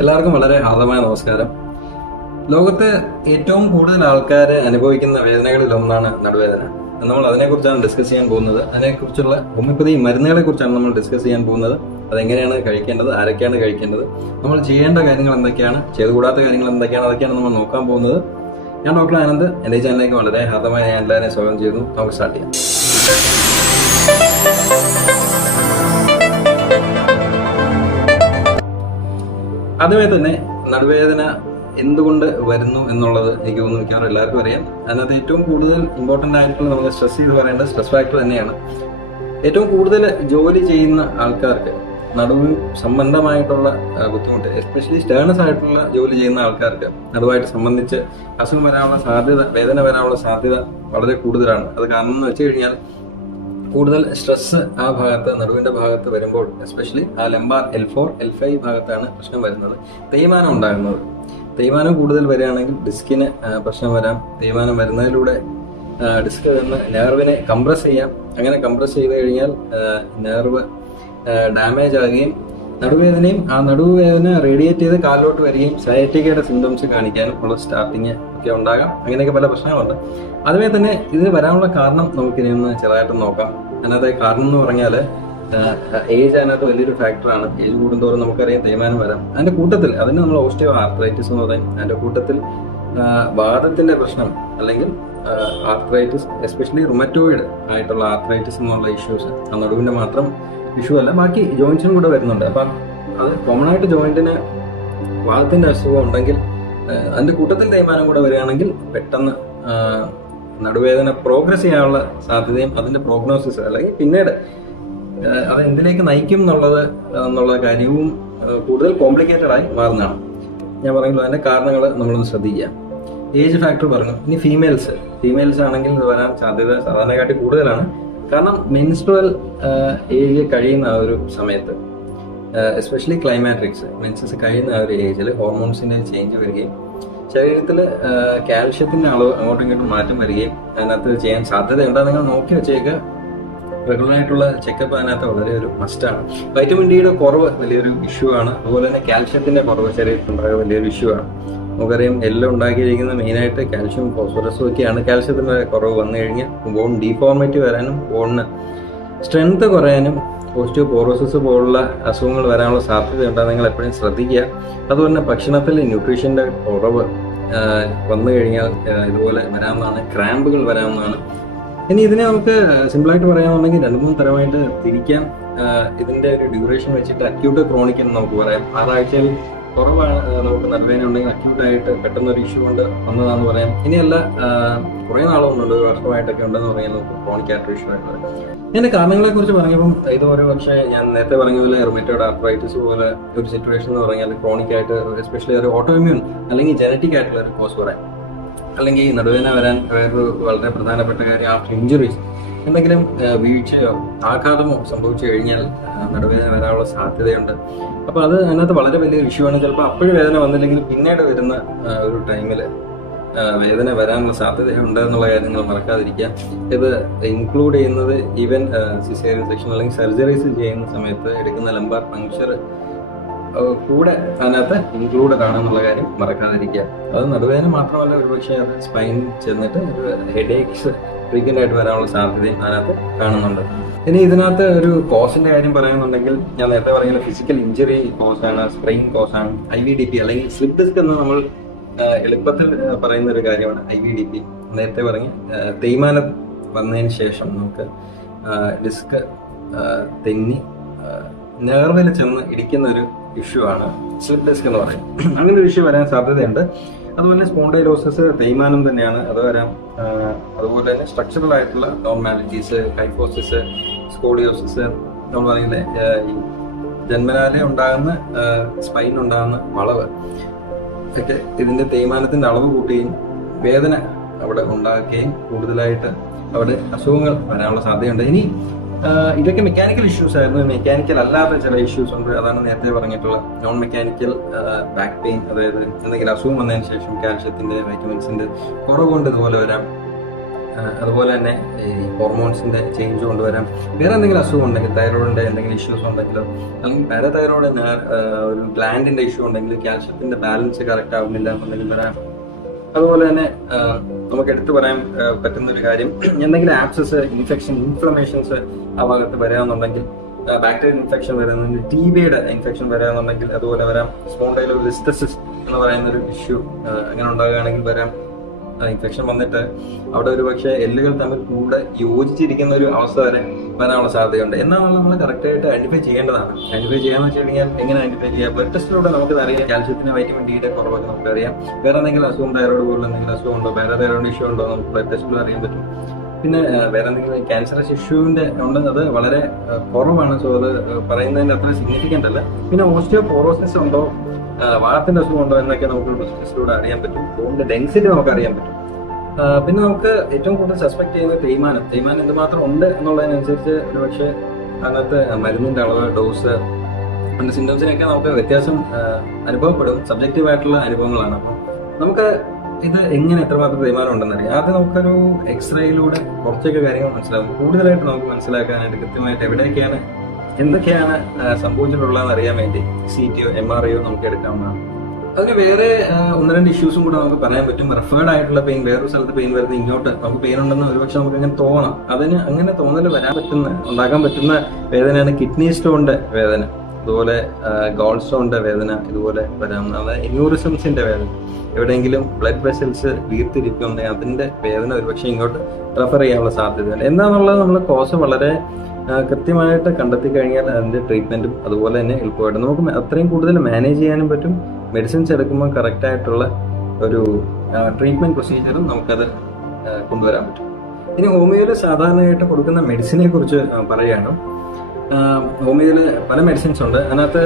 എല്ലാവർക്കും വളരെ ഹാർദമായ നമസ്കാരം. ലോകത്ത് ഏറ്റവും കൂടുതൽ ആൾക്കാർ അനുഭവിക്കുന്ന വേദനകളിൽ ഒന്നാണ് നടുവേദന. നമ്മൾ അതിനെക്കുറിച്ചാണ് ഡിസ്കസ് ചെയ്യാൻ പോകുന്നത്. അതിനെക്കുറിച്ചുള്ള ഹോമിയോപ്പതി മരുന്നുകളെ കുറിച്ചാണ് നമ്മൾ ഡിസ്കസ് ചെയ്യാൻ പോകുന്നത്. അതെങ്ങനെയാണ് കഴിക്കേണ്ടത്, ആരൊക്കെയാണ് കഴിക്കേണ്ടത്, നമ്മൾ ചെയ്യേണ്ട കാര്യങ്ങൾ എന്തൊക്കെയാണ്, ചെയ്തുകൂടാത്ത കാര്യങ്ങൾ എന്തൊക്കെയാണ്, അതൊക്കെയാണ് നമ്മൾ നോക്കാൻ പോകുന്നത്. ഞാൻ ഡോക്ടർ ആനന്ദ്. എൻ്റെ ഈ ചാനലിലേക്ക് വളരെ ഹാർദമായ ഞാൻ എല്ലാവരെയും സ്വാഗതം ചെയ്യുന്നു. നമുക്ക് സ്റ്റാർട്ട് ചെയ്യാം. ആദ്യമേ തന്നെ നടുവേദന എന്തുകൊണ്ട് വരുന്നു എന്നുള്ളത് എനിക്ക് തോന്നുന്നു മിക്കവാറും എല്ലാവർക്കും അറിയാം. അതിനകത്ത് ഏറ്റവും കൂടുതൽ ഇമ്പോർട്ടൻ്റ് ആയിട്ടുള്ള നമ്മൾ സ്ട്രെസ് ചെയ്ത് പറയേണ്ട സ്ട്രെസ് ഫാക്ടർ തന്നെയാണ്. ഏറ്റവും കൂടുതൽ ജോലി ചെയ്യുന്ന ആൾക്കാർക്ക് നടുവ് സംബന്ധമായിട്ടുള്ള ബുദ്ധിമുട്ട്, എസ്പെഷ്യലി സ്റ്റേണസ് ആയിട്ടുള്ള ജോലി ചെയ്യുന്ന ആൾക്കാർക്ക് നടുവായിട്ട് സംബന്ധിച്ച് അസുഖം വരാനുള്ള സാധ്യത, വേദന വരാനുള്ള സാധ്യത വളരെ കൂടുതലാണ്. അത് കാരണം എന്ന് വെച്ച് കഴിഞ്ഞാൽ കൂടുതൽ സ്ട്രെസ് ആ ഭാഗത്ത്, നടുവിന്റെ ഭാഗത്ത് വരുമ്പോൾ, എസ്പെഷ്യലി ആ ലംബാർ L4, L5 ഭാഗത്താണ് പ്രശ്നം വരുന്നത്. തേയ്മാനം ഉണ്ടാകുന്നത്. തേയ്മാനം കൂടുതൽ വരികയാണെങ്കിൽ ഡിസ്കിന് പ്രശ്നം വരാം. തേയ്മാനം വരുന്നതിലൂടെ ഡിസ്ക് നിന്ന് നെർവിനെ കംപ്രസ് ചെയ്യാം. അങ്ങനെ കംപ്രസ് ചെയ്ത് കഴിഞ്ഞാൽ നെർവ് ഡാമേജ് ആകുകയും നടുവേദനയും ആ നടുവേദന റേഡിയേറ്റ് ചെയ്ത് കാലിലോട്ട് വരികയും സയാറ്റിക്കയുടെ സിംറ്റംസ് കാണിക്കാനും ഉള്ള സ്റ്റാർട്ടിങ് ഒക്കെ ഉണ്ടാകാം. അങ്ങനെയൊക്കെ പല പ്രശ്നങ്ങളുണ്ട്. അതുപോലെ തന്നെ ഇതിന് വരാനുള്ള കാരണം നമുക്കിനി ഒന്ന് ചെറുതായിട്ട് നോക്കാം. അതിനകത്ത് കാരണം എന്ന് പറഞ്ഞാൽ ഏജ് അതിനകത്ത് വലിയൊരു ഫാക്ടറാണ്. ഏജ് കൂടുന്തോറും നമുക്കറിയാം തേയ്മാനം വരാം. അതിന്റെ കൂട്ടത്തിൽ അതിന് നമ്മൾ ഓസ്റ്റിയോ ആർത്രൈറ്റിസ് എന്ന് പറയും. അതിന്റെ കൂട്ടത്തിൽ വാദത്തിന്റെ പ്രശ്നം അല്ലെങ്കിൽ ആർത്രൈറ്റിസ്, എസ്പെഷ്യലി റുമറ്റോയിഡ് ആയിട്ടുള്ള ആർത്രൈറ്റിസ് എന്നുള്ള ഇഷ്യൂസ്, ആ നടുവിന്റെ മാത്രം ഇഷ്യൂ അല്ല, ബാക്കി ജോയിന്റ്സിനും കൂടെ വരുന്നുണ്ട്. അപ്പം അത് കോമൺ ആയിട്ട് ജോയിന്റിന് വാദത്തിന്റെ അസുഖം ഉണ്ടെങ്കിൽ അതിന്റെ കൂട്ടത്തിൽ തേയ്മാനം കൂടെ വരികയാണെങ്കിൽ പെട്ടെന്ന് നടുവേദന പ്രോഗ്രസ് ചെയ്യാനുള്ള സാധ്യതയും അതിന്റെ പ്രോഗ്നോസിസ് അല്ലെങ്കിൽ പിന്നീട് അത് എന്തിലേക്ക് നയിക്കും എന്നുള്ള കാര്യവും കൂടുതൽ കോംപ്ലിക്കേറ്റഡ് ആയി മാറുന്നതാണ്. ഞാൻ പറയുമ്പോൾ അതിന്റെ കാരണങ്ങൾ നമ്മളൊന്ന് ശ്രദ്ധിക്കുക. ഏജ് ഫാക്ടർ പറഞ്ഞു. ഇനി ഫീമെയിൽസ് ആണെങ്കിൽ ഇത് വരാൻ സാധ്യത സാധാരണക്കാട്ടി കൂടുതലാണ്. കാരണം മെൻസ്ട്രുവൽ ഏജ് കഴിയുന്ന ആ ഒരു സമയത്ത്, എസ്പെഷ്യലി ക്ലൈമാട്രിക്സ്, മെൻസസ് കഴിയുന്ന ആ ഒരു ഏജിൽ ഹോർമോൺസിന്റെ ചേഞ്ച് വരികയും ശരീരത്തിൽ കാൽഷ്യത്തിന്റെ അളവ് അങ്ങോട്ടും ഇങ്ങോട്ടും മാറ്റം വരികയും അതിനകത്ത് ചെയ്യാൻ സാധ്യതയുണ്ട്. നിങ്ങൾ നോക്കി വെച്ചേക്ക്. റെഗുലർ ആയിട്ടുള്ള ചെക്കപ്പ് അതിനകത്ത് വളരെ ഒരു മസ്റ്റാണ്. വൈറ്റമിൻ ഡിയുടെ കുറവ് വലിയൊരു ഇഷ്യൂ ആണ്. അതുപോലെ തന്നെ കാൽഷ്യത്തിന്റെ കുറവ് ശരീരത്തിലുണ്ടായ വലിയൊരു ഇഷ്യൂ ആണ്. നമുക്കറിയാം എല്ലാം ഉണ്ടാക്കിയിരിക്കുന്നത് മെയിനായിട്ട് കാൽഷ്യം, ഫോസ്ഫറസും ഒക്കെയാണ്. കാൽഷ്യത്തിന്റെ കുറവ് വന്നു കഴിഞ്ഞാൽ ബോൺ ഡീഫോർമിറ്റി വരാനും ബോണിന് സ്ട്രെങ്ത് കുറയാനും ഓസ്റ്റിയോപോറോസിസ് പോലുള്ള അസുഖങ്ങൾ വരാനുള്ള സാധ്യതയുണ്ട്. നിങ്ങൾ എപ്പോഴും ശ്രദ്ധിക്കുക. അതുപോലെ തന്നെ ഭക്ഷണത്തിൽ ന്യൂട്രീഷന്റെ കുറവ് വന്നു കഴിഞ്ഞാൽ ഇതുപോലെ വരാവുന്നതാണ്. ക്രാമ്പുകൾ വരാവുന്നതാണ്. ഇനി ഇതിനെ നമുക്ക് സിമ്പിളായിട്ട് പറയാമെന്നുണ്ടെങ്കിൽ 2-3 തരമായിട്ട് തിരിക്കാം. ഇതിന്റെ ഒരു ഡ്യൂറേഷൻ വെച്ചിട്ട് അക്യൂട്ട്, ക്രോണിക് എന്ന് നമുക്ക് പറയാം. 6 ആഴ്ചയിൽ കുറവാണ് നമുക്ക് നടുവേദന ഉണ്ടെങ്കിൽ അക്യൂട്ടായിട്ട് പെട്ടെന്നൊരു ഇഷ്യൂ കൊണ്ട് വന്നതാണെന്ന് പറയാം. ഇനിയല്ല കുറേ നാളൊന്നുണ്ട്, 1 വർഷമായിട്ടൊക്കെ ഉണ്ടെന്ന് പറഞ്ഞാൽ നമുക്ക് ക്രോണിക് ആയിട്ട് ഇഷ്യൂ ആയിട്ട് വരാം. ഇതിന്റെ കാരണങ്ങളെ കുറിച്ച് പറഞ്ഞപ്പം ഇത് ഒരു പക്ഷേ ഞാൻ നേരത്തെ പറഞ്ഞ പോലെ റുമറ്റോയ്ഡ് ആർത്രൈറ്റിസ് പോലെ ഒരു സിറ്റുവേഷൻ എന്ന് പറഞ്ഞാൽ ക്രോണിക് ആയിട്ട്, എസ്പെഷ്യലി ഒരു ഓട്ടോഇമ്യൂൺ അല്ലെങ്കിൽ ജനറ്റിക് ആയിട്ടുള്ള ഒരു കോസ് പറയാം. അല്ലെങ്കിൽ നടുവേദന വരാൻ വേറൊരു വളരെ പ്രധാനപ്പെട്ട കാര്യം ആഫ്റ്റർ ഇഞ്ചുറീസ്, എന്തെങ്കിലും വീഴ്ചയോ ആഘാതമോ സംഭവിച്ചു കഴിഞ്ഞാൽ നടുവേദന വരാനുള്ള സാധ്യതയുണ്ട്. അപ്പോൾ അത് അതിനകത്ത് വളരെ വലിയൊരു ഇഷ്യൂ ആണ്. ചിലപ്പോൾ അപ്പോഴും വേദന വന്നില്ലെങ്കിൽ പിന്നീട് വരുന്ന ഒരു ടൈമിൽ വേദന വരാനുള്ള സാധ്യതയുണ്ട് എന്നുള്ള കാര്യങ്ങൾ മറക്കാതിരിക്കുക. ഇത് ഇൻക്ലൂഡ് ചെയ്യുന്നത് ഈവൻ സിസേറിയൻ സെക്ഷൻ അല്ലെങ്കിൽ സർജറീസ് ചെയ്യുന്ന സമയത്ത് എടുക്കുന്ന ലംബാർ പങ്ക്ചർ കൂടെ അതിനകത്ത് ഇൻക്ലൂഡഡ് ആണെന്നുള്ള കാര്യം മറക്കാതിരിക്കുക. അത് നടുവേദന മാത്രമല്ല, ഒരുപക്ഷെ അത് സ്പൈൻ ചെന്നിട്ട് ഒരു ഹെഡേക്സ് ഫ്രീക്വന്റ് ആയിട്ട് വരാനുള്ള സാധ്യതയും അതിനകത്ത് കാണുന്നുണ്ട്. ഇനി ഇതിനകത്ത് ഒരു കോസിന്റെ കാര്യം പറയുന്നുണ്ടെങ്കിൽ ഞാൻ നേരത്തെ പറയുന്ന ഫിസിക്കൽ ഇഞ്ചുറി കോസാണ്, സ്പ്രെയിൻ കോസാണ്. IVDP അല്ലെങ്കിൽ സ്ലിപ്പ് ഡിസ്ക് എന്ന് നമ്മൾ എളുപ്പത്തിൽ പറയുന്ന ഒരു കാര്യമാണ് IVDP. നേരത്തെ പറഞ്ഞ തേയ്മാനം വന്നതിന് ശേഷം നമുക്ക് ഡിസ്ക് തെന്നി നെർവിൽ ചെന്ന് ഇടിക്കുന്ന ഒരു ഇഷ്യൂ ആണ് സ്ലിപ്പ് ഡിസ്ക് എന്ന് പറയും. അങ്ങനെ ഒരു ഇഷ്യൂ വരാൻ സാധ്യതയുണ്ട്. അതുപോലെ സ്പോണ്ടൈലോസിസ് തേയ്മാനം തന്നെയാണ്, അത് വരാം. അതുപോലെ തന്നെ സ്ട്രക്ചറൽ ആയിട്ടുള്ള നോർമാലിറ്റീസ്, കൈഫോസിസ്, സ്കോളിയോസിസ്, നമ്മൾ പറയുന്നത് ജന്മനാലെ ഉണ്ടാകുന്ന സ്പൈൻ ഉണ്ടാകുന്ന വളവ് ഒക്കെ ഇതിന്റെ തേയ്മാനത്തിന്റെ അളവ് കൂട്ടുകയും വേദന അവിടെ ഉണ്ടാക്കുകയും കൂടുതലായിട്ട് അവിടെ അസുഖങ്ങൾ വരാനുള്ള സാധ്യതയുണ്ട്. ഇനി ഇതൊക്കെ മെക്കാനിക്കൽ ഇഷ്യൂസ് ആയിരുന്നു. മെക്കാനിക്കൽ അല്ലാത്ത ചില ഇഷ്യൂസ് ഉണ്ട്. അതാണ് നേരത്തെ പറഞ്ഞിട്ടുള്ള നോൺ മെക്കാനിക്കൽ ബാക്ക് പെയിൻ, അതായത് എന്തെങ്കിലും അസുഖം വന്നതിന് ശേഷം കാൽഷ്യത്തിന്റെ, വൈറ്റമിൻസിന്റെ കുറവ് കൊണ്ട് ഇതുപോലെ വരാം. അതുപോലെ തന്നെ ഈ ഹോർമോൺസിന്റെ ചേഞ്ച് കൊണ്ടുവരാം. വേറെ എന്തെങ്കിലും അസുഖം ഉണ്ടെങ്കിൽ, തൈറോയിഡിന്റെ എന്തെങ്കിലും ഇഷ്യൂസ് ഉണ്ടെങ്കിലോ, അല്ലെങ്കിൽ പാരതൈറോയിഡ് ഒരു ഗ്ലാൻഡിന്റെ ഇഷ്യൂ ഉണ്ടെങ്കിൽ, കാൽഷ്യത്തിന്റെ ബാലൻസ് കറക്റ്റ് ആവുന്നില്ല എന്നുണ്ടെങ്കിൽ വരാം. അതുപോലെ തന്നെ നമുക്ക് എടുത്തു പറയാൻ പറ്റുന്ന ഒരു കാര്യം, എന്തെങ്കിലും ആപ്സസ്, ഇൻഫെക്ഷൻ, ഇൻഫ്ലമേഷൻസ് ആ ഭാഗത്ത് വരാമെന്നുണ്ടെങ്കിൽ, ബാക്ടീരിയൽ ഇൻഫെക്ഷൻ വരുന്നുണ്ടെങ്കിൽ, ടിബിയുടെ ഇൻഫെക്ഷൻ വരാമെന്നുണ്ടെങ്കിൽ അതുപോലെ വരാം. സ്പോണ്ടൈലോലിസ്റ്റസിസ് എന്ന് പറയുന്ന ഒരു ഇഷ്യൂ അങ്ങനെ ഉണ്ടാകുകയാണെങ്കിൽ വരാം. ഇൻഫെക്ഷൻ വന്നിട്ട് അവിടെ ഒരു പക്ഷേ എല്ലുകൾ തമ്മിൽ കൂടെ യോജിച്ചിരിക്കുന്ന ഒരു അവസ്ഥ വരെ വരാനുള്ള സാധ്യതയുണ്ട്. എന്നാൽ നമ്മൾ കറക്റ്റായിട്ട് ഐഡന്റിഫൈ ചെയ്യേണ്ടതാണ്. ഐഡന്റിഫൈ ചെയ്യാന്ന് വെച്ച് കഴിഞ്ഞാൽ എങ്ങനെ ഐഡന്റിഫൈ ചെയ്യാം? ബ്ലഡ് ടെസ്റ്റിലൂടെ നമുക്ക് അറിയാം കാൽഷ്യത്തിന്, വൈറ്റമിൻ ഡിയുടെ കുറവൊക്കെ നമുക്കറിയാം. വേറെ എന്തെങ്കിലും അസുഖം, തൈറോയിഡ് പോലുള്ള എന്തെങ്കിലും അസുഖം ഉണ്ടോ, പാരതൈറോയിഡ് ഇഷ്യൂ ഉണ്ടോ, നമുക്ക് ബ്ലഡ് ടെസ്റ്റിലൂടെ അറിയാൻ പറ്റും. പിന്നെ വേറെ എന്തെങ്കിലും ക്യാൻസറസ് ഇഷ്യൂവിന്റെ ഉണ്ടെങ്കിൽ അത് വളരെ കുറവാണ്. സോ അത് പറയുന്നതിന്റെ അത്ര സിഗ്നിഫിക്കന്റ് അല്ല. പിന്നെ ഓസ്റ്റിയോപോറോസിസ് ഉണ്ടോ, വാതത്തിന്റെ അസുഖം ഉണ്ടോ എന്നൊക്കെ നമുക്ക് ടെസ്റ്റിലൂടെ അറിയാൻ പറ്റും. ബോണിന്റെ ഡെൻസിറ്റി നമുക്ക് അറിയാൻ പറ്റും. പിന്നെ നമുക്ക് ഏറ്റവും കൂടുതൽ സസ്പെക്ട് ചെയ്യുന്നത് തേയ്മാനം എന്തുമാത്രം ഉണ്ട് എന്നുള്ളതിനനുസരിച്ച് ഒരുപക്ഷെ അതിനകത്ത് മരുന്നിന്റെ അളവ്, ഡോസ്, അതിന്റെ സിംറ്റംസിനൊക്കെ നമുക്ക് വ്യത്യാസം അനുഭവപ്പെടും. സബ്ജക്റ്റീവ് ആയിട്ടുള്ള അനുഭവങ്ങളാണ്. അപ്പം നമുക്ക് ഇത് എങ്ങനെ എത്രമാത്രം തേയ്മാനം ഉണ്ടെന്ന് അറിയാം. ആദ്യം നമുക്കൊരു എക്സ്റേയിലൂടെ കുറച്ചൊക്കെ കാര്യങ്ങൾ മനസ്സിലാവും. കൂടുതലായിട്ട് നമുക്ക് മനസ്സിലാക്കാനായിട്ട് കൃത്യമായിട്ട് എന്തൊക്കെയാണ് സംഭവിച്ചിട്ടുള്ളതെന്ന് അറിയാൻ വേണ്ടി CT യോ MRI യോ നമുക്ക് എടുക്കാവുന്നതാണ്. അതിന് വേറെ 1-2 ഇഷ്യൂസും കൂടെ നമുക്ക് പറയാൻ പറ്റും. റെഫേർഡ് ആയിട്ടുള്ള പെയിൻ, വേറൊരു സ്ഥലത്ത് പെയിൻ വരുന്നത് ഇങ്ങോട്ട് നമുക്ക് പെയിൻ ഉണ്ടെന്ന് ഒരുപക്ഷെ നമുക്ക് അങ്ങനെ തോന്നാം. അതിന് അങ്ങനെ തോന്നൽ ഉണ്ടാകാൻ പറ്റുന്ന വേദനയാണ് കിഡ്നി സ്റ്റോണിന്റെ വേദന, അതുപോലെ ഗോൾ സ്റ്റോണിന്റെ വേദന, ഇതുപോലെ വരാവുന്ന എന്യൂറിസംസിന്റെ വേദന, എവിടെയെങ്കിലും ബ്ലഡ് വെസൽസ് വീർത്തിരിക്കുന്നുണ്ടെങ്കിൽ അതിന്റെ വേദന ഒരുപക്ഷെ ഇങ്ങോട്ട് റെഫർ ചെയ്യാനുള്ള സാധ്യതയുണ്ട്. എന്താണെന്നുള്ളത് നമ്മൾ കോസ് വളരെ കൃത്യമായിട്ട് കണ്ടെത്തി കഴിഞ്ഞാൽ അതിന്റെ ട്രീറ്റ്മെന്റും അതുപോലെ തന്നെ എളുപ്പമായിട്ട് നമുക്ക് അത്രയും കൂടുതൽ മാനേജ് ചെയ്യാനും പറ്റും. മെഡിസിൻസ് എടുക്കുമ്പോൾ കറക്റ്റ് ആയിട്ടുള്ള ഒരു ട്രീറ്റ്മെന്റ് പ്രൊസീജിയറും നമുക്കത് കൊണ്ടുവരാൻ പറ്റും. ഇനി ഹോമിയോയിൽ സാധാരണയായിട്ട് കൊടുക്കുന്ന മെഡിസിനെ കുറിച്ച് പറയുകയാണ്. ഹോമിയോയിൽ പല മെഡിസിൻസ് ഉണ്ട്. അതിനകത്ത്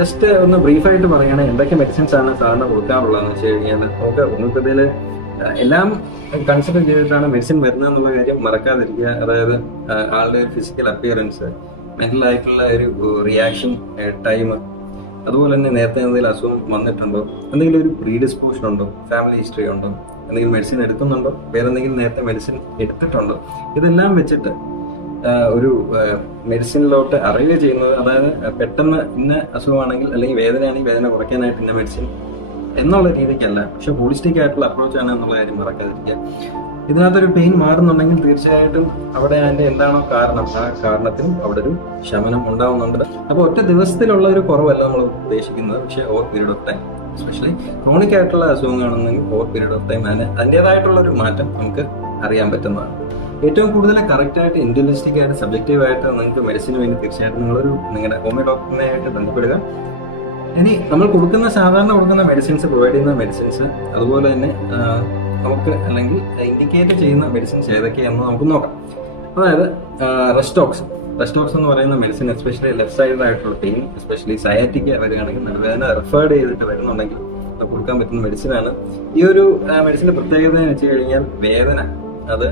ജസ്റ്റ് ഒന്ന് ബ്രീഫായിട്ട് പറയുകയാണെങ്കിൽ എന്തൊക്കെ മെഡിസിൻസ് ആണ് സാധാരണ കൊടുക്കാറുള്ളതെന്ന് വെച്ച് കഴിഞ്ഞാൽ, നമുക്ക് ഹോമിയോപ്പതിയിൽ എല്ലാം കൺസിഡർ ചെയ്തിട്ടാണ് മെഡിസിൻ വരുന്നത് എന്നുള്ള കാര്യം മറക്കാതിരിക്കുക. അതായത് ആളുടെ ഫിസിക്കൽ അപ്പിയറൻസ്, മെന്റൽ ആയിട്ടുള്ള ഒരു റിയാക്ഷൻ ടൈം, അതുപോലെ തന്നെ നേരത്തെ എന്തെങ്കിലും അസുഖം വന്നിട്ടുണ്ടോ, എന്തെങ്കിലും ഒരു പ്രീഡിസ്പോഷൻ ഉണ്ടോ, ഫാമിലി ഹിസ്റ്ററി ഉണ്ടോ, എന്തെങ്കിലും മെഡിസിൻ എടുക്കുന്നുണ്ടോ, വേറെ എന്തെങ്കിലും നേരത്തെ മെഡിസിൻ എടുത്തിട്ടുണ്ടോ, ഇതെല്ലാം വെച്ചിട്ട് ഒരു മെഡിസിനിലോട്ട് അറിയുക ചെയ്യുന്നത്. അതായത് പെട്ടെന്ന് ഇന്ന അസുഖമാണെങ്കിൽ അല്ലെങ്കിൽ വേദനയാണെങ്കിൽ വേദന കുറയ്ക്കാനായിട്ട് ഇന്ന മെഡിസിൻ എന്നുള്ള രീതിക്കല്ല, പക്ഷെ ഹോളിസ്റ്റിക് ആയിട്ടുള്ള അപ്രോച്ചാണ് എന്നുള്ള കാര്യം മറക്കാതിരിക്കുക. ഇതിനകത്തൊരു പെയിൻ മാറുന്നുണ്ടെങ്കിൽ തീർച്ചയായിട്ടും അവിടെ അതിന്റെ എന്താണോ കാരണം, ആ കാരണത്തിനും അവിടെ ഒരു ശമനം ഉണ്ടാവുന്നുണ്ട്. അപ്പോൾ ഒറ്റ ദിവസത്തിലുള്ള ഒരു കുറവല്ല നമ്മൾ ഉദ്ദേശിക്കുന്നത്, പക്ഷേ over period of time, especially chronic ആയിട്ടുള്ള അസുഖങ്ങളാണെന്നെങ്കിൽ ഓവർ പീരീഡ് ഓഫ് ടൈം അതിൻ്റെതായിട്ടുള്ള ഒരു മാറ്റം നമുക്ക് അറിയാൻ പറ്റുന്നതാണ്. ഏറ്റവും കൂടുതൽ കറക്റ്റായിട്ട് ഇൻഡിവിജ്വലിസ്റ്റിക് ആയിട്ട് സബ്ജക്റ്റീവ് ആയിട്ട് നിങ്ങൾക്ക് മെഡിസിന് വേണ്ടി തീർച്ചയായിട്ടും നിങ്ങളുടെ ഹോമിയോ ഡോക്ടറിനായിട്ട് ബന്ധപ്പെടുക. ഇനി നമ്മൾ സാധാരണ കൊടുക്കുന്ന മെഡിസിൻസ്, പ്രൊവൈഡ് ചെയ്യുന്ന മെഡിസിൻസ്, അതുപോലെ തന്നെ നമുക്ക് അല്ലെങ്കിൽ ഇൻഡിക്കേറ്റ് ചെയ്യുന്ന മെഡിസിൻസ് ഏതൊക്കെയാണെന്ന് നമുക്ക് നോക്കാം. അതായത് റെസ്റ്റോക്സ് എന്ന് പറയുന്ന മെഡിസിൻ, എസ്പെഷ്യലി ലെഫ്റ്റ് സൈഡിലായിട്ടുള്ള പെയിൻ, എസ്പെഷ്യലി സയാറ്റിക്ക വരികയാണെങ്കിൽ, നടുവേദന റെഫേർഡ് ചെയ്തിട്ട് വരുന്നുണ്ടെങ്കിൽ കൊടുക്കാൻ പറ്റുന്ന മെഡിസിനാണ്. ഈ ഒരു മെഡിസിന്റെ പ്രത്യേകത എന്ന് വെച്ച് കഴിഞ്ഞാൽ വേദന അത്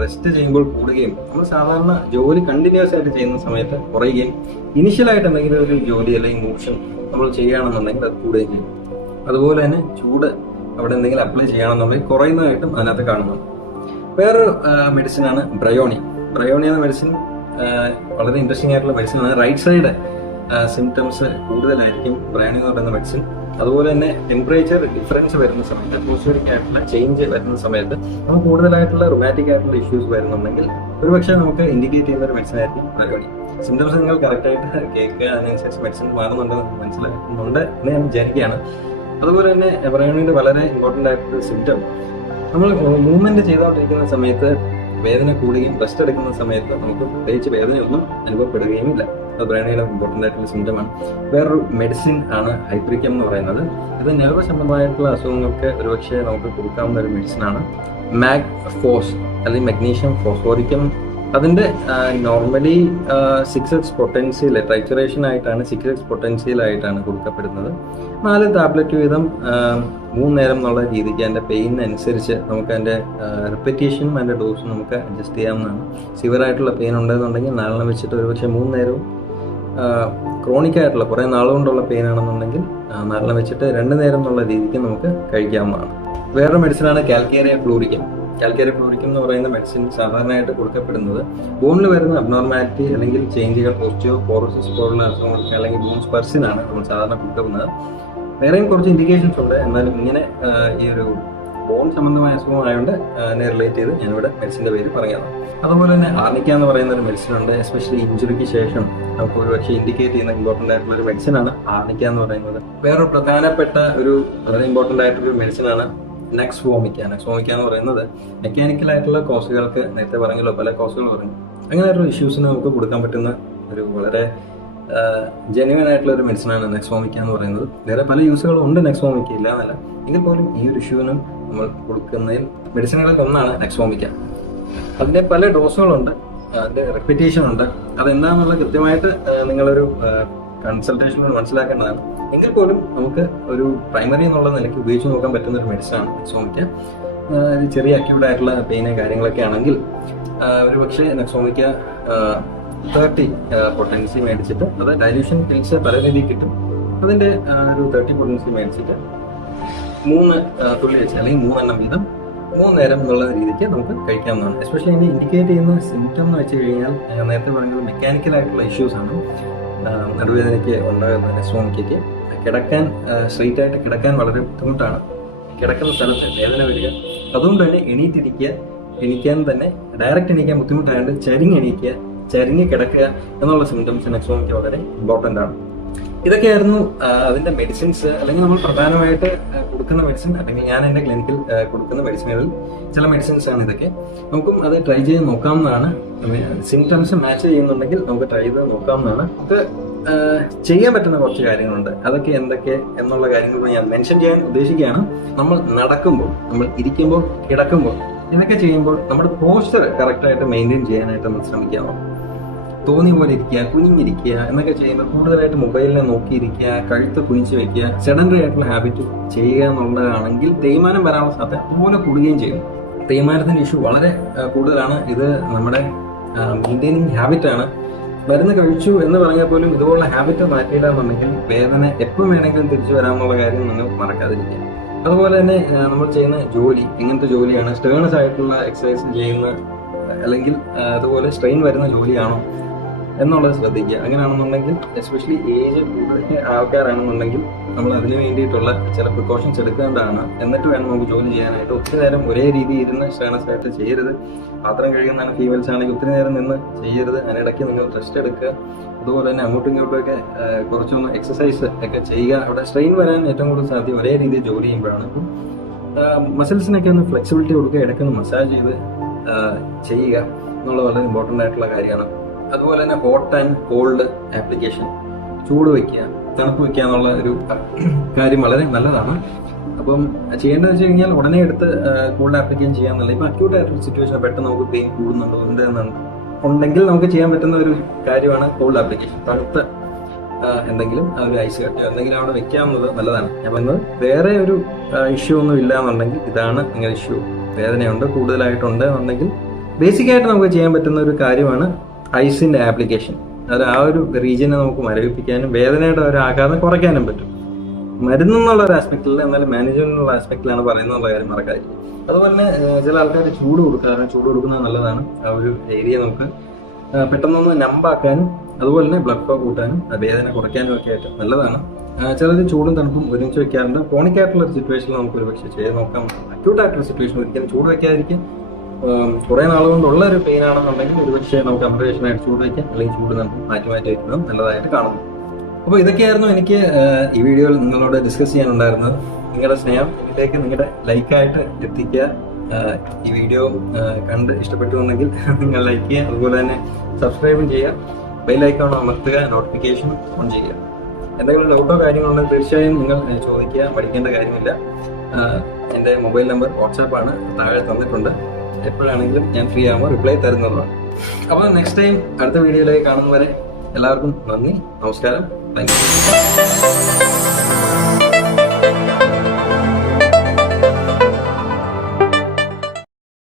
റെസ്റ്റ് ചെയ്യുമ്പോൾ കൂടുകയും, നമ്മൾ സാധാരണ ജോലി കണ്ടിന്യൂസ് ആയിട്ട് ചെയ്യുന്ന സമയത്ത് കുറയുകയും, ഇനിഷ്യലായിട്ട് എന്തെങ്കിലും ഒരു ജോലി അല്ലെങ്കിൽ മോഷൻ നമ്മൾ ചെയ്യുകയാണെന്നുണ്ടെങ്കിൽ അത് കൂടുകയും ചെയ്യും. അതുപോലെ തന്നെ ചൂട് അവിടെ എന്തെങ്കിലും അപ്ലൈ ചെയ്യണമെന്നുണ്ടെങ്കിൽ കുറയുന്നതായിട്ടും അതിനകത്ത് കാണുന്നു. വേറൊരു മെഡിസിനാണ് ബ്രയോണി എന്ന മെഡിസിൻ വളരെ ഇൻട്രസ്റ്റിംഗ് ആയിട്ടുള്ള മെഡിസിനാണ്. റൈറ്റ് സൈഡ് സിംറ്റംസ് കൂടുതലായിരിക്കും ബ്രയോണി എന്ന് പറയുന്ന മെഡിസിൻ. അതുപോലെ തന്നെ ടെമ്പറേച്ചർ ഡിഫറൻസ് വരുന്ന സമയത്ത്, അറ്റ്മോസ്ഫിയറിക് ആയിട്ടുള്ള ചേഞ്ച് വരുന്ന സമയത്ത് നമുക്ക് കൂടുതലായിട്ടുള്ള റൊമാറ്റിക് ആയിട്ടുള്ള ഇഷ്യൂസ് വരുന്നുണ്ടെങ്കിൽ ഒരുപക്ഷെ നമുക്ക് ഇൻഡിക്കേറ്റ് ചെയ്യുന്ന ഒരു മെഡിസിൻ ആയിരിക്കും ബ്രയോണി. സിംറ്റംസ് നിങ്ങൾ കറക്റ്റായിട്ട് കേൾക്കുക, അതിനനുസരിച്ച് മെഡിസിൻ മാറുന്നുണ്ടെന്ന് മനസ്സിലാക്കുന്നുണ്ട് എന്ന് ഞാൻ വിചാരിക്കുകയാണ്. അതുപോലെ തന്നെ ബ്രയോണിയുടെ വളരെ ഇമ്പോർട്ടൻ്റ് ആയിട്ടുള്ള സിംറ്റം, നമ്മൾ മൂവ്മെന്റ് ചെയ്തുകൊണ്ടിരിക്കുന്ന സമയത്ത് വേദന കൂടുകയും റെസ്റ്റ് എടുക്കുന്ന സമയത്ത് നമുക്ക് പ്രത്യേകിച്ച് വേദനയൊന്നും അനുഭവപ്പെടുകയും ഇല്ല. അത് ബ്രയോണിയുടെ ഇമ്പോർട്ടൻ്റ് ആയിട്ടുള്ള സിംറ്റമാണ്. വേറൊരു മെഡിസിൻ ആണ് ഹൈപ്രിക്കം എന്ന് പറയുന്നത്. ഇത് നെർവ് സംബന്ധമായിട്ടുള്ള അസുഖങ്ങൾക്ക് ഒരുപക്ഷെ നമുക്ക് കൊടുക്കാവുന്ന ഒരു മെഡിസിനാണ്. മാഗ്ഫോസ് അല്ലെങ്കിൽ മഗ്നീഷ്യം ഫോസ്ഫോറിക്കം. അതിന്റെ നോർമലി 6x പൊട്ടൻഷ്യൽ ടൈറ്ററേഷൻ ആയിട്ടാണ്, 6x പൊട്ടൻഷ്യൽ ആയിട്ടാണ് കൊടുക്കപ്പെടുന്നത്. 4 ടാബ്ലറ്റ് വീതം 3 നേരം എന്നുള്ള രീതിക്ക് അതിന്റെ പെയിൻ അനുസരിച്ച് നമുക്ക് അതിന്റെ റിപ്പറ്റേഷനും അതിന്റെ ഡോസും നമുക്ക് അഡ്ജസ്റ്റ് ചെയ്യാവുന്നതാണ്. സിവിയർ ആയിട്ടുള്ള പെയിൻ ഉണ്ടെന്നുണ്ടെങ്കിൽ 4 വെച്ചിട്ട് ഒരുപക്ഷെ 3 നേരവും, ക്രോണിക് ആയിട്ടുള്ള കുറേ നാളുകൊണ്ടുള്ള പെയിൻ ആണെന്നുണ്ടെങ്കിൽ 4 വെച്ചിട്ട് 2 നേരം എന്നുള്ള രീതിക്ക് നമുക്ക് കഴിക്കാവുന്നതാണ്. വേറൊരു മെഡിസിനാണ് കാൽക്കേരിയ ഫ്ലൂറിക്കം. കാൽക്കാരി ഫ്ലൂറിക്കം എന്ന് പറയുന്ന മെഡിസിൻ സാധാരണയായിട്ട് കൊടുക്കപ്പെടുന്നത് ബോണിൽ വരുന്ന അബ്നോർമാലിറ്റി അല്ലെങ്കിൽ ചേഞ്ചുകൾ, ഓസ്റ്റിയോപോറോസിസ് പോലുള്ള അസുഖങ്ങൾക്ക് അല്ലെങ്കിൽ ബോൺ സ്പർസിനാണ് നമ്മൾ സാധാരണ കൊടുക്കുന്നത്. വേറെയും കുറച്ച് ഇൻഡിക്കേഷൻസ് ഉണ്ട്. എന്നാലും ഇങ്ങനെ ഈ ഒരു ബോൺ സംബന്ധമായ അസുഖമായതുകൊണ്ട് അതിനെ റിലേറ്റ് ചെയ്ത് ഞാനിവിടെ മെഡിസിൻ്റെ പേര് പറയാം. അതുപോലെ തന്നെ ആർണിക്ക എന്ന് പറയുന്ന ഒരു മെഡിസിൻ ഉണ്ട്. എസ്പെഷ്യലി ഇഞ്ചുറിക്ക് ശേഷം നമുക്ക് ഒരുപക്ഷെ ഇൻഡിക്കേറ്റ് ചെയ്യുന്ന ഇമ്പോർട്ടൻ്റ് ആയിട്ടുള്ള ഒരു മെഡിസിനാണ് ആർണിക്ക എന്ന് പറയുന്നത്. വേറൊരു പ്രധാനപ്പെട്ട ഒരു വളരെ ഇമ്പോർട്ടൻ്റ് ആയിട്ടൊരു മെഡിസിനാണ് നെക്സ്വോമിക്ക. നെക്സ്വോമിക്ക എന്ന് പറയുന്നത് മെക്കാനിക്കൽ ആയിട്ടുള്ള കോസുകൾക്ക്, നേരത്തെ പറഞ്ഞല്ലോ പല കോസുകൾ പറഞ്ഞു, അങ്ങനെ ഒരു ഇഷ്യൂസിന് നമുക്ക് കൊടുക്കാൻ പറ്റുന്ന ഒരു വളരെ ജെന്യുവൻ ആയിട്ടുള്ള ഒരു മെഡിസിനാണ് നെക്സ്വോമിക്ക എന്ന് പറയുന്നത്. വേറെ പല യൂസുകളും ഉണ്ട് നെക്സ്വോമിക്ക, ഇല്ല എന്നല്ല. എങ്കിൽ പോലും ഈ ഒരു ഇഷ്യൂവിനും നമ്മൾ കൊടുക്കുന്നതിൽ മെഡിസിനുകളിൽ ഒന്നാണ് നെക്സ്വോമിക്ക. അതിൻ്റെ പല ഡോസുകളുണ്ട്, അതിൻ്റെ റെപ്പിറ്റേഷൻ ഉണ്ട്. അതെന്താണെന്നുള്ള കൃത്യമായിട്ട് നിങ്ങളൊരു കൺസൾട്ടേഷനിൽ മനസ്സിലാക്കേണ്ടതാണ്. എങ്കിൽ പോലും നമുക്ക് ഒരു പ്രൈമറി എന്നുള്ള നിലയ്ക്ക് ഉപയോഗിച്ച് നോക്കാൻ പറ്റുന്ന ഒരു മെഡിസിനാണ് നെക്സ്വോമിക്ക. ചെറിയ അക്യൂട്ട് ആയിട്ടുള്ള പെയിന് കാര്യങ്ങളൊക്കെ ആണെങ്കിൽ ഒരു പക്ഷേ നെക്സ്വോമിക്ക 30 പൊട്ടൻസി മേടിച്ചിട്ട്, അത് ഡൈല്യൂഷൻ പിൽസ് പല രീതിയിൽ കിട്ടും, അതിൻ്റെ ഒരു 30 പൊട്ടൻസി മേടിച്ചിട്ട് 3 തുള്ളി വെച്ച് അല്ലെങ്കിൽ 3 എണ്ണം വീതം 3 നേരം എന്നുള്ള രീതിക്ക് നമുക്ക് കഴിക്കാവുന്നതാണ്. എസ്പെഷ്യലി ഇതിന് ഇൻഡിക്കേറ്റ് ചെയ്യുന്ന സിംറ്റം എന്ന് വെച്ച് കഴിഞ്ഞാൽ നേരത്തെ പറഞ്ഞത് മെക്കാനിക്കൽ ആയിട്ടുള്ള ഇഷ്യൂസ് ആണ്. നടുവേദനയ്ക്ക് ഉണ്ടാകുന്ന നെക്സ്വോമിക്കയ്ക്ക് കിടക്കാൻ, സ്ട്രെയിറ്റ് ആയിട്ട് കിടക്കാൻ വളരെ ബുദ്ധിമുട്ടാണ്. കിടക്കുന്ന സ്ഥലത്ത് വേദന വരിക, അതുകൊണ്ട് തന്നെ എണീക്കാൻ തന്നെ ഡയറക്റ്റ് എണീക്കാൻ ബുദ്ധിമുട്ടായതുകൊണ്ട് ചരിഞ്ഞ് കിടക്കുക എന്നുള്ള സിംറ്റംസ് നെക്സ്വോമിക്ക വളരെ ഇമ്പോർട്ടൻ്റ് ആണ്. ഇതൊക്കെയായിരുന്നു അതിൻ്റെ മെഡിസിൻസ്, അല്ലെങ്കിൽ നമ്മൾ പ്രധാനമായിട്ട് കൊടുക്കുന്ന മെഡിസിൻ, അല്ലെങ്കിൽ ഞാൻ എൻ്റെ ക്ലിനിക്കിൽ കൊടുക്കുന്ന മെഡിസിനുകളിൽ ചില മെഡിസിൻസ് ആണ് ഇതൊക്കെ. നമുക്കും അത് ട്രൈ ചെയ്ത് നോക്കാവുന്നതാണ്. സിംറ്റംസ് മാച്ച് ചെയ്യുന്നുണ്ടെങ്കിൽ നമുക്ക് ട്രൈ ചെയ്ത് നോക്കാവുന്നതാണ്. നമുക്ക് ചെയ്യാൻ പറ്റുന്ന കുറച്ച് കാര്യങ്ങളുണ്ട്. അതൊക്കെ എന്തൊക്കെ എന്നുള്ള കാര്യങ്ങൾ ഞാൻ മെൻഷൻ ചെയ്യാൻ ഉദ്ദേശിക്കുകയാണ്. നമ്മൾ നടക്കുമ്പോൾ, നമ്മൾ ഇരിക്കുമ്പോൾ, കിടക്കുമ്പോൾ, ഇതൊക്കെ ചെയ്യുമ്പോൾ നമ്മുടെ പോസ്റ്റർ കറക്റ്റായിട്ട് മെയിൻറ്റെയിൻ ചെയ്യാനായിട്ട് നമ്മൾ ശ്രമിക്കാമോ. തോന്നി പോലെ ഇരിക്കുക, കുനിഞ്ഞിരിക്കുക എന്നൊക്കെ ചെയ്യുമ്പോൾ കൂടുതലായിട്ട് മൊബൈലിനെ നോക്കിയിരിക്കുക, കഴുത്ത് കുനിച്ച് വെക്കുക, സെഡൻഡറി ആയിട്ടുള്ള ഹാബിറ്റ് ചെയ്യുക എന്നുള്ളതാണെങ്കിൽ തേയ്മാനം വരാനുള്ള സാധ്യത അതുപോലെ കൂടുകയും ചെയ്യും. തേയ്മാനത്തിൻ്റെ ഇഷ്യൂ വളരെ കൂടുതലാണ്. ഇത് നമ്മുടെ മെയിൻറ്റെയിനിങ് ഹാബിറ്റാണ്. മരുന്ന് കഴിച്ചു എന്ന് പറഞ്ഞാൽ പോലും ഇതുപോലുള്ള ഹാബിറ്റ് മാറ്റിയിടാന്നുണ്ടെങ്കിൽ വേദന എപ്പോൾ വേണമെങ്കിലും തിരിച്ചു വരാമെന്നുള്ള കാര്യം നിങ്ങൾ മറക്കാതിരിക്കുക. അതുപോലെ തന്നെ നമ്മൾ ചെയ്യുന്ന ജോലി എങ്ങനത്തെ ജോലിയാണ്, സ്റ്റേണസ് ആയിട്ടുള്ള എക്സസൈസ് ചെയ്യുന്ന അല്ലെങ്കിൽ അതുപോലെ സ്ട്രെയിൻ വരുന്ന ജോലിയാണോ എന്നുള്ളത് ശ്രദ്ധിക്കുക. അങ്ങനെയാണെന്നുണ്ടെങ്കിൽ എസ്പെഷ്യലി ഏജ് കൂടുതൽ ആൾക്കാരാണെന്നുണ്ടെങ്കിൽ നമ്മൾ അതിന് വേണ്ടിയിട്ടുള്ള ചില പ്രിക്കോഷൻസ് എടുക്കേണ്ടതാണ്. എന്നിട്ട് വേണം നമുക്ക് ജോലി ചെയ്യാനായിട്ട്. ഒത്തിരി നേരം ഒരേ രീതി ഇരുന്ന് സ്റ്റേണസ് ആയിട്ട് ചെയ്യരുത്. പാത്രം കഴിയുന്നതാണ് ഫീമെയിൽസ് ആണെങ്കിൽ ഒത്തിരി നേരം നിന്ന് ചെയ്യരുത്. അതിനിടയ്ക്ക് നിങ്ങൾ റെസ്റ്റ് എടുക്കുക. അതുപോലെ തന്നെ അങ്ങോട്ടും ഇങ്ങോട്ടും ഒക്കെ കുറച്ചൊന്ന് എക്സസൈസ് ഒക്കെ ചെയ്യുക. അവിടെ സ്ട്രെയിൻ വരാൻ ഏറ്റവും കൂടുതൽ സാധ്യത ഒരേ രീതിയിൽ ജോലി ചെയ്യുമ്പോഴാണ്. അപ്പം മസിൽസിനൊക്കെ ഒന്ന് ഫ്ലെക്സിബിലിറ്റി കൊടുക്കുക, ഇടയ്ക്കൊന്ന് മസാജ് ചെയ്ത് ചെയ്യുക എന്നുള്ളത് വളരെ ഇമ്പോർട്ടൻ്റ് ആയിട്ടുള്ള കാര്യമാണ്. അതുപോലെ തന്നെ ഹോട്ട് ആൻഡ് കോൾഡ് ആപ്ലിക്കേഷൻ, ചൂട് വയ്ക്കുക, തണുപ്പ് വയ്ക്കുക എന്നുള്ള ഒരു കാര്യം വളരെ നല്ലതാണ്. അപ്പം ചെയ്യേണ്ടത് വെച്ച് കഴിഞ്ഞാൽ ഉടനെ എടുത്ത് കോൾഡ് ആപ്ലിക്കേഷൻ ചെയ്യാമെന്നല്ല. ഇപ്പം അക്യൂട്ട് ആയിട്ടുള്ള സിറ്റുവേഷൻ പെട്ടെന്ന് നമുക്ക് പെയിൻ ഉണ്ടെങ്കിൽ നമുക്ക് ചെയ്യാൻ പറ്റുന്ന ഒരു കാര്യമാണ് കോൾഡ് ആപ്ലിക്കേഷൻ. തണുത്ത എന്തെങ്കിലും ഒരു ഐസ് കട്ടിയോ എന്തെങ്കിലും അവിടെ വെക്കാവുന്നത് നല്ലതാണ്. അപ്പം ഇന്ന് വേറെ ഒരു ഇഷ്യൂ ഒന്നും ഇല്ല എന്നുണ്ടെങ്കിൽ ഇതാണ് നിങ്ങളുടെ ഇഷ്യൂ. വേദനയുണ്ട്, കൂടുതലായിട്ടുണ്ട് എന്നുണ്ടെങ്കിൽ ബേസിക്കായിട്ട് നമുക്ക് ചെയ്യാൻ പറ്റുന്ന ഒരു കാര്യമാണ് ഐസിൻ്റെ ആപ്ലിക്കേഷൻ. അത് ആ ഒരു റീജിയനെ നമുക്ക് മരവിപ്പിക്കാനും വേദനയുടെ ഒരു ആഘാതം കുറയ്ക്കാനും പറ്റും. മരുന്നെന്നുള്ള ഒരു ആസ്പെക്റ്റിൽ, എന്നാലും മാനേജ്മെന്റിനുള്ള ആസ്പെക്റ്റിലാണ് പറയുന്നുള്ള കാര്യം മറക്കാതിരിക്കും. അതുപോലെ തന്നെ ചില ആൾക്കാർ ചൂട് കൊടുക്കാറുണ്ട്. ചൂട് കൊടുക്കുന്നത് നല്ലതാണ്. ആ ഒരു ഏരിയ നമുക്ക് പെട്ടെന്നൊന്ന് നമ്പാക്കാനും അതുപോലെ തന്നെ ബ്ലഡ് ഫ്ലോ കൂട്ടാനും വേദന കുറയ്ക്കാനും ഒക്കെ ആയിട്ട് നല്ലതാണ്. ചിലർ ചൂടും തണുപ്പും ഒരുമിച്ച് വെക്കാറുണ്ട്. ക്രോണിക് ആയിട്ടുള്ള ഒരു സിറ്റുവേഷനിൽ നമുക്ക് ഒരു പക്ഷേ ചെയ്ത് നോക്കാം. അക്യൂട്ട് ആയിട്ടുള്ള സിറ്റുവേഷൻ ഒരിക്കലും ചൂട് വയ്ക്കാതിരിക്കും. കുറേ നാളുകൊണ്ടുള്ള ഒരു പെയിൻ ആണെന്നുണ്ടെങ്കിൽ ഒരുപക്ഷെ നമുക്ക് അംബ്രേഷനായിട്ട് ചൂട് വയ്ക്കാം, അല്ലെങ്കിൽ ചൂട് നമുക്ക് മാറ്റി വയ്ക്കുന്നത് നല്ലതായിട്ട് കാണുന്നു. അപ്പോൾ ഇതൊക്കെയായിരുന്നു എനിക്ക് ഈ വീഡിയോയിൽ നിങ്ങളോട് ഡിസ്കസ് ചെയ്യാനുണ്ടായിരുന്നത്. നിങ്ങളുടെ സ്നേഹം ഇതിലേക്ക് നിങ്ങളുടെ ലൈക്കായിട്ട് എത്തിക്കുക. ഈ വീഡിയോ കണ്ട് ഇഷ്ടപ്പെട്ടുവെങ്കിൽ നിങ്ങൾ ലൈക്ക് ചെയ്യുക. അതുപോലെ തന്നെ സബ്സ്ക്രൈബും ചെയ്യുക. ബെല്ലൈക്കൺ അമർത്തുക, നോട്ടിഫിക്കേഷൻ ഓൺ ചെയ്യുക. എന്തെങ്കിലും ഡൗട്ടോ കാര്യങ്ങളുണ്ടെങ്കിൽ തീർച്ചയായും നിങ്ങൾ ചോദിക്കുക, പഠിക്കേണ്ട കാര്യമില്ല. എൻ്റെ മൊബൈൽ നമ്പർ വാട്സാപ്പാണ്, താഴെ തന്നിട്ടുണ്ട്. എപ്പോഴാണെങ്കിലും ഞാൻ ഫ്രീ ആകുമ്പോൾ റിപ്ലൈ തരുന്നതാണ്. അപ്പോൾ നെക്സ്റ്റ് ടൈം അടുത്ത വീഡിയോയിലേക്ക് കാണുന്നവരെ എല്ലാവർക്കും നന്ദി, നമസ്കാരം, താങ്ക് യു.